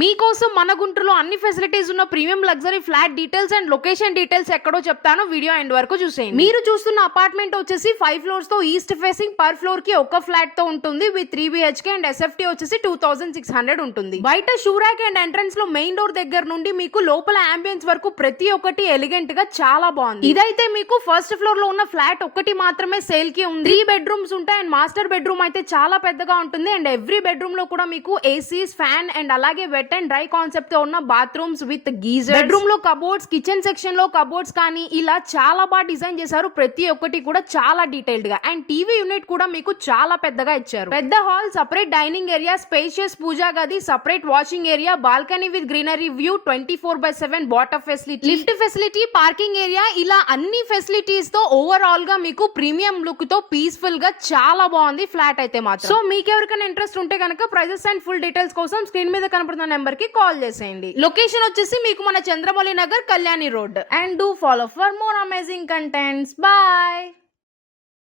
మీకోసం మన గుంటూరులో అన్ని ఫెసిలిటీస్ ఉన్న premium luxury flat details and location details ఎక్కడో చెప్తాను, వీడియో ఎండ్ వరకు చూసేయండి. మీరు చూస్తున్న అపార్ట్మెంట్ వచ్చేసి 5 ఫ్లోర్స్ తో ఈస్ట్ ఫేసింగ్, పర్ ఫ్లోర్ కి ఒక ఫ్లాట్ తో ఉంటుంది విత్ 3 BHK అండ్ SFT వచ్చేసి 2600 ఉంటుంది. బయట షూరాక్ అండ్ ఎంట్రన్స్ లో మెయిన్ డోర్ దగ్గర నుండి మీకు లోపల అంబియన్స్ వరకు ప్రతి ఒక్కటి ఎలిగెంట్ గా చాలా బాగుంది. ఇదైతే మీకు ఫస్ట్ ఫ్లోర్ లో ఉన్న ఫ్లాట్ ఒక్కటి మాత్రమే సేల్ కి ఉంది. 3 బెడ్రూమ్స్ ఉంటాయి అండ్ మాస్టర్ బెడ్రూమ్ అయితే చాలా పెద్దగా ఉంటుంది అండ్ ఎవ్రీ బెడ్రూమ్ లో కూడా మీకు ఏసీస్, ఫ్యాన్ అండ్ అలాగే వెట్ అండ్ డ్రై కాన్సెప్ట్ తో ఉన్న బాత్రూమ్స్ విత్ గీజర్. బెడ్రూమ్ లో కబోర్డ్స్, కిచెన్ సెక్షన్ లో కబోర్డ్స్ కానీ ఇలా చాలా బాగా డిజైన్ చేశారు. ప్రతి ఒక్కటి కూడా చాలా డీటెయిల్డ్ గా. అండ్ టీవీ యూనిట్ కూడా మీకు చాలా పెద్దగా ఇచ్చారు. పెద్ద hall, separate dining area, spacious puja గది, separate washing area, balcony with greenery view, 24/7 water facility, lift facility, parking area, ఇలా అన్ని ఫెసిలిటీస్ తో ఓవరాల్ గా మీకు ప్రీమియం లుక్ తో పీస్ఫుల్ గా చాలా బాగుంది ఫ్లాట్ అయితే మాత్రం. సో మీకు ఎవరికైనా ఇంట్రెస్ట్ ఉంటే కనుక ప్రైజెస్ అండ్ ఫుల్ డీటెయిల్స్ కోసం స్క్రీన్ మీద కనపడుతున్న నెంబర్ కి కాల్ చేసేయండి. లొకేషన్ వచ్చేసి మీకు మన Chandramouli Nagar, Kalyani road. And do follow for more amazing contents. Bye.